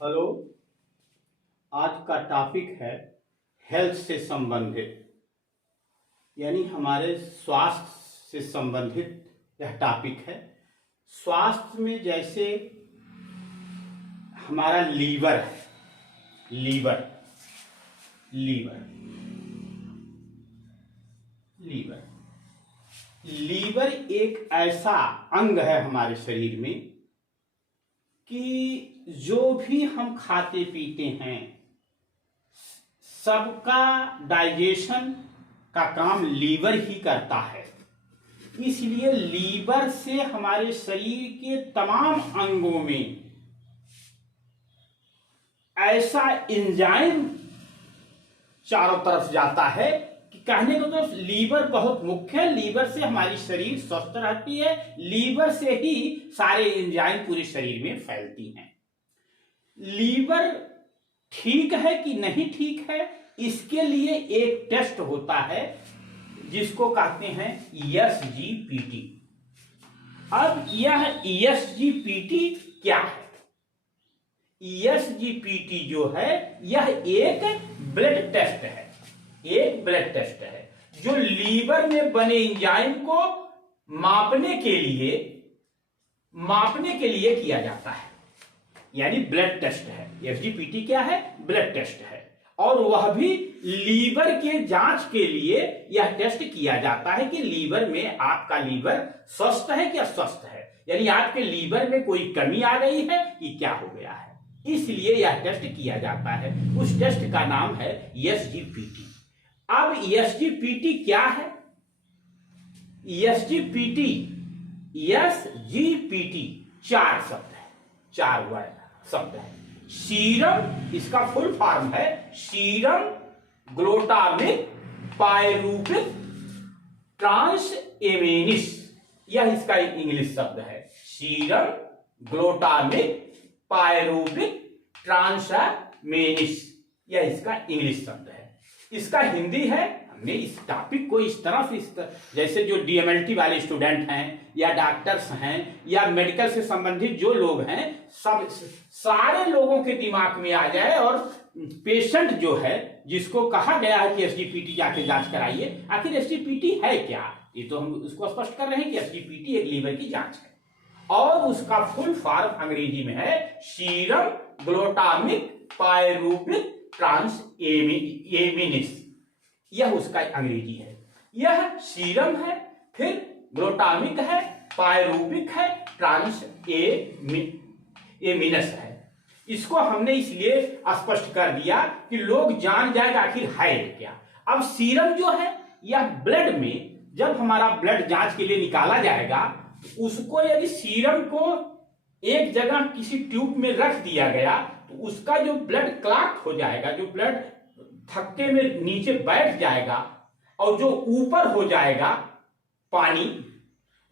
Hello. आज का topic है हेल्थ से संबंधित, यानी हमारे स्वास्थ्य से संबंधित यह टॉपिक है। स्वास्थ्य में जैसे हमारा लीवर है, लीवर लीवर लीवर लीवर एक ऐसा अंग है हमारे शरीर में कि जो भी हम खाते पीते हैं सबका डाइजेशन का काम लीवर ही करता है। इसलिए लीवर से हमारे शरीर के तमाम अंगों में ऐसा एंजाइम चारों तरफ जाता है कि कहने को तो लीवर बहुत मुख्य है। लीवर से हमारी शरीर स्वस्थ रहती है, लीवर से ही सारे एंजाइम पूरे शरीर में फैलती हैं। लीवर ठीक है कि नहीं ठीक है, इसके लिए एक टेस्ट होता है जिसको कहते हैं एसजीपीटी। अब यह एसजीपीटी क्या है? एसजीपीटी जो है यह एक ब्लड टेस्ट है, एक ब्लड टेस्ट है जो लीवर में बने एंजाइम को मापने के लिए किया जाता है, यानी ब्लड टेस्ट है। एसजीपीटी क्या है? ब्लड टेस्ट है। और वह भी लीवर के जांच के लिए यह टेस्ट किया जाता है कि लीवर में आपका लीवर स्वस्थ है कि अस्वस्थ है, यानी आपके लीवर में कोई कमी आ गई है कि क्या हो गया है, इसलिए यह टेस्ट किया जाता है। उस टेस्ट का नाम है एसजीपीटी। अब एसजीपीटी क्या है? एसजीपीटी चार शब्द है, चार वर्ड शब्द है। सीरम, इसका फुल फॉर्म है सीरम ग्लूटामिक पायरूविक ट्रांसएमिनिस, यह इसका इंग्लिश शब्द है। सीरम ग्लूटामिक पायरूविक ट्रांसएमिनिस, यह इसका इंग्लिश शब्द है। इसका हिंदी है, हमने इस टॉपिक को इस तरफ जैसे जो डीएमएलटी वाले स्टूडेंट हैं या डॉक्टर्स हैं या मेडिकल से संबंधित जो लोग हैं, सब सारे लोगों के दिमाग में आ जाए। और पेशेंट जो है जिसको कहा गया है कि एसजीपीटी जाके जांच कराइए, आखिर एसजीपीटी है क्या? ये तो हम उसको स्पष्ट कर रहे हैं कि एसजीपीटी एक लीवर की जांच है और उसका फुल फॉर्म अंग्रेजी में है सीरम ग्लूटामिक पायरूविक ट्रांसएमिनिस, यह उसका अंग्रेजी है। यह सीरम है, फिर ग्लूटामिक है, पायरूविक है, ट्रांसएमिनस है। इसको हमने इसलिए स्पष्ट कर दिया कि लोग जान जाए आखिर है क्या। अब सीरम जो है यह ब्लड में, जब हमारा ब्लड जांच के लिए निकाला जाएगा, उसको यदि सीरम को एक जगह किसी ट्यूब में रख दिया गया तो उसका जो ब्लड क्लॉट हो जाएगा, जो ब्लड थक्के में नीचे बैठ जाएगा और जो ऊपर हो जाएगा पानी,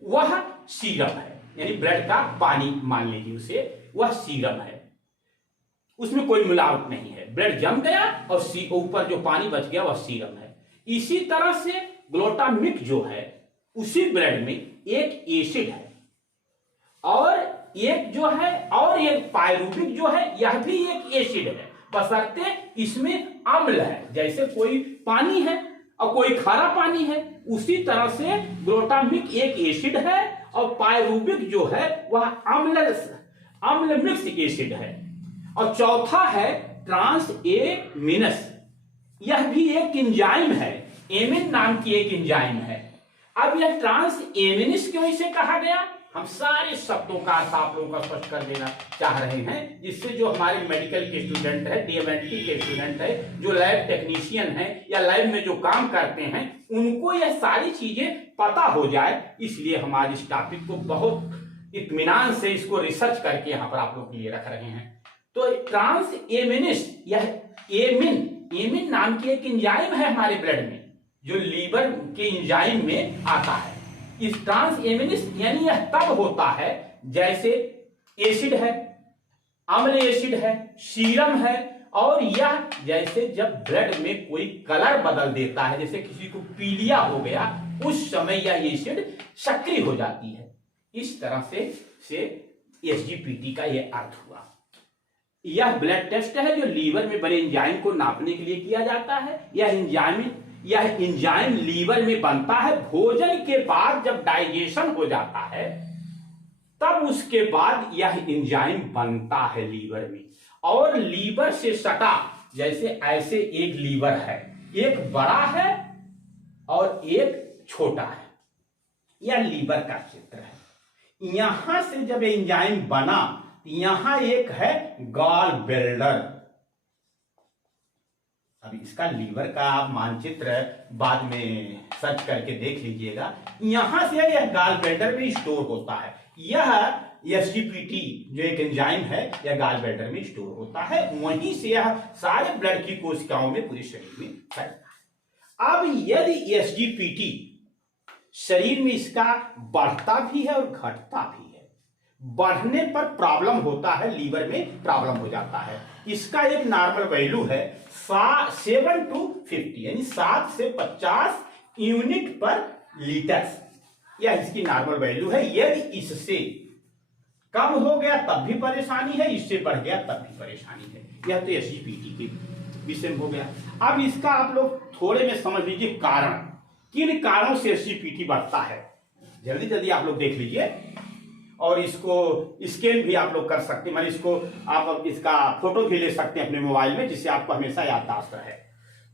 वह सीरम है। यानी ब्लड का पानी मान लीजिए उसे, वह सीरम है। उसमें कोई मिलावट नहीं है, ब्लड जम गया और ऊपर जो पानी बच गया वह सीरम है। इसी तरह से ग्लूटामिक जो है उसी ब्लड में एक एसिड है, और एक जो है और एक पायरूविक जो है यह भी एक एसिड है, बशर्ते इसमें अम्ल है। जैसे कोई पानी है और कोई खारा पानी है, उसी तरह से ग्लूटामिक एक एसिड है और पायरूविक जो है वह अम्ल मिक्स एसिड है। और चौथा है ट्रांसएमिनस, यह भी एक एंजाइम है, एमिन नाम की एक एंजाइम है। अब यह ट्रांसएमिनस क्यों इसे कहा गया, हम सारे शब्दों का अर्थ आप लोगों का स्पष्ट कर देना चाह रहे हैं, जिससे जो हमारे मेडिकल के स्टूडेंट है, डीएमएलटी के स्टूडेंट है, जो लैब टेक्नीशियन है या लैब में जो काम करते हैं, उनको यह सारी चीजें पता हो जाए। इसलिए हम आज इस टॉपिक को बहुत इत्मीनान से इसको रिसर्च करके यहाँ पर आप लोगों के लिए रख रहे हैं। तो ट्रांसएमिनस, यह एमिन नाम की एक एंजाइम है हमारे ब्लड में, जो लीवर के एंजाइम में आता है। इस ट्रांसएमिनस यानी यह तब होता है जैसे एसिड है, अम्ल एसिड है, सीरम है, और यह जैसे जब ब्लड में कोई कलर बदल देता है, जैसे किसी को पीलिया हो गया, उस समय यह एसिड सक्रिय हो जाती है। इस तरह से एसजीपीटी का यह अर्थ हुआ। यह ब्लड टेस्ट है जो लीवर में बने एंजाइम को नापने के लिए किया जाता है। यह एंजाइम लीवर में बनता है भोजन के बाद, जब डाइजेशन हो जाता है तब उसके बाद यह एंजाइम बनता है लीवर में। और लीवर से सटा, जैसे ऐसे एक लीवर है, एक बड़ा है और एक छोटा है, यह लीवर का क्षेत्र है। यहां से जब एंजाइम बना, यहां एक है गॉल ब्लैडर। अब इसका लीवर का आप मानचित्र बाद में सर्च करके देख लीजिएगा। यहां से यह गॉल ब्लैडर में स्टोर होता है। यह एसजीपीटी जो एक एंजाइम है, यह गॉल ब्लैडर में स्टोर होता है। वहीं से यह सारे ब्लड की कोशिकाओं में पूरे शरीर में फैलता है। अब यदि एसजीपीटी शरीर में इसका बढ़ता भी है और घटता भी है, बढ़ने पर प्रॉब्लम होता है, लीवर में प्रॉब्लम हो जाता है। इसका एक नॉर्मल वैल्यू है 7 to 50, यानी 7 से 50 यूनिट पर लीटर, यह इसकी नॉर्मल वैल्यू है। यदि इससे कम हो गया तब भी परेशानी है, इससे बढ़ गया तब भी परेशानी है। यह तो एसजीपीटी के विषय में हो गया। अब इसका आप लोग थोड़े में समझ लीजिए कारण, किन कारणों से एसजीपीटी बढ़ता है। जल्दी जल्दी आप लोग देख लीजिए और इसको स्कैन भी आप लोग कर सकते हैं, मतलब इसको आप इसका फोटो भी ले सकते हैं अपने मोबाइल में, जिससे आपको हमेशा याददाश्त रहे।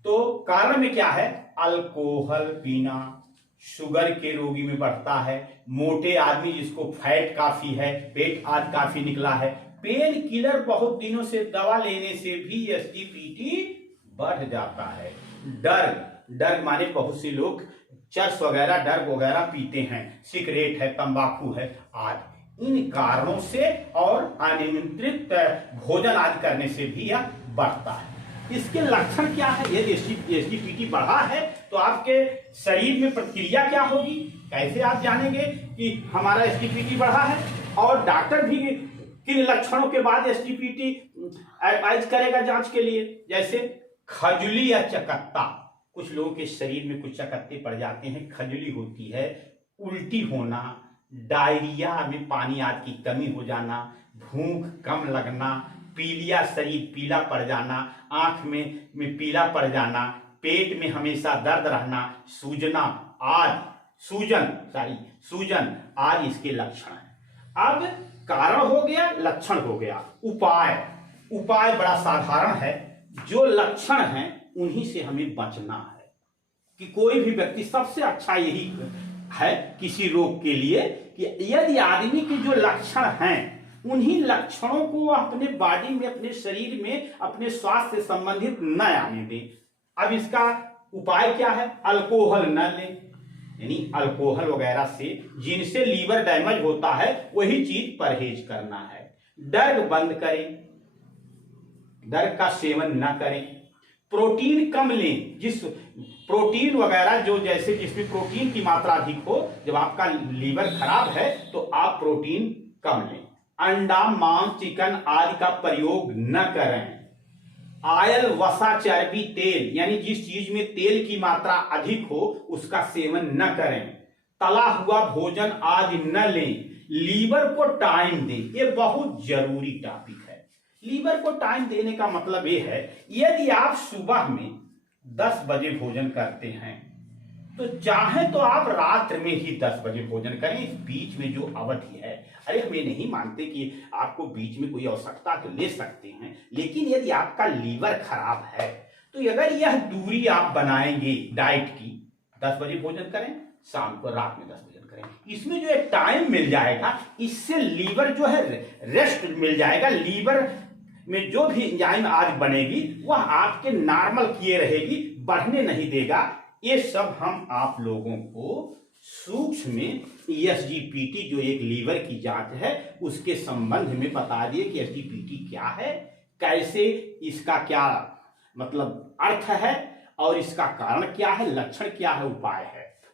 तो कारण में क्या है? अल्कोहल पीना शुगर के रोगी में बढ़ता है, मोटे आदमी जिसको फैट काफी है, पेट आज काफी निकला है, पेन किलर बहुत दिनों से दवा लेने से भी एसजीपीटी बढ़ जाता है। डर्ग माने बहुत से लोग चर्स वगैरह, डर्ग वगैरह पीते हैं, सिगरेट है, तंबाकू है आदि। इन कारणों से और अनियंत्रित भोजन आदि करने से भी यह बढ़ता है। इसके लक्षण क्या है? यदि एसजीपीटी बढ़ा है तो आपके शरीर में प्रक्रिया क्या होगी, कैसे आप जानेंगे कि हमारा एसजीपीटी बढ़ा है? और डॉक्टर भी किन लक्षणों के बाद एसजीपीटी एडवाइज करेगा जांच के लिए? जैसे खजुली या चकत्ता, कुछ लोगों के शरीर में कुछ चकत्ते पड़ जाते हैं, खजुली होती है, उल्टी होना, डायरिया में पानी आदि की कमी हो जाना, भूख कम लगना, पीलिया शरीर पीला पड़ जाना, आंख में पीला पड़ जाना, पेट में हमेशा दर्द रहना, सूजन आदि इसके लक्षण हैं। अब कारण हो गया, लक्षण हो गया। उपाय बड़ा साधारण है। जो लक्षण हैं उन्हीं से हमें बचना है। कि कोई भी व्यक्ति, सबसे अच्छा यही है किसी रोग के लिए कि यदि आदमी के जो लक्षण हैं उन्हीं लक्षणों को अपने बॉडी में, अपने शरीर में, अपने स्वास्थ्य से संबंधित न आने दें। अब इसका उपाय क्या है? अल्कोहल न लें, यानी अल्कोहल वगैरह से जिनसे लीवर डैमेज होता है वही चीज परहेज करना है। डर्ग बंद करें, डर्ग का सेवन न करें। प्रोटीन कम लें, जिस प्रोटीन वगैरह जो जैसे जिसमें प्रोटीन की मात्रा अधिक हो, जब आपका लीवर खराब है तो आप प्रोटीन कम लें। अंडा, मांस, चिकन आदि का प्रयोग न करें। आयल, वसा, चर्बी, तेल, यानी जिस चीज में तेल की मात्रा अधिक हो उसका सेवन न करें। तला हुआ भोजन आदि न लें। लीवर को टाइम दें, ये बहुत जरूरी टॉपिक है। लीवर को टाइम देने का मतलब ये है, यदि आप सुबह में 10 बजे भोजन करते हैं तो चाहे तो आप रात्र में ही 10 बजे भोजन करें। इस बीच में जो अवधि है, अरे हम ये नहीं मानते कि आपको बीच में कोई आवश्यकता तो ले सकते हैं, लेकिन यदि आपका लीवर खराब है तो अगर यह दूरी आप बनाएंगे डाइट की, 10 बजे भोजन करें, शाम को रात में 10 भोजन करें, इसमें जो एक टाइम मिल जाएगा, इससे लीवर जो है रेस्ट मिल जाएगा। लीवर में जो भी एंजाइम आज बनेगी वह आपके नॉर्मल किए रहेगी, बढ़ने नहीं देगा। ये सब हम आप लोगों को सूक्ष्म में एसजीपीटी जो एक लीवर की जांच है उसके संबंध में बता दिए कि एसजीपीटी क्या है, कैसे इसका क्या मतलब अर्थ है और इसका कारण क्या है, लक्षण क्या है,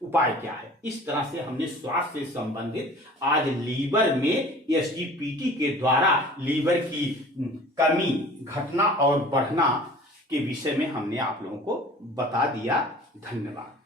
उपाय क्या है। इस तरह से हमने स्वास्थ्य से संबंधित आज लीवर में एसजीपीटी के द्वारा लीवर की कमी, घटना और बढ़ना के विषय में हमने आप लोगों को बता दिया। धन्यवाद।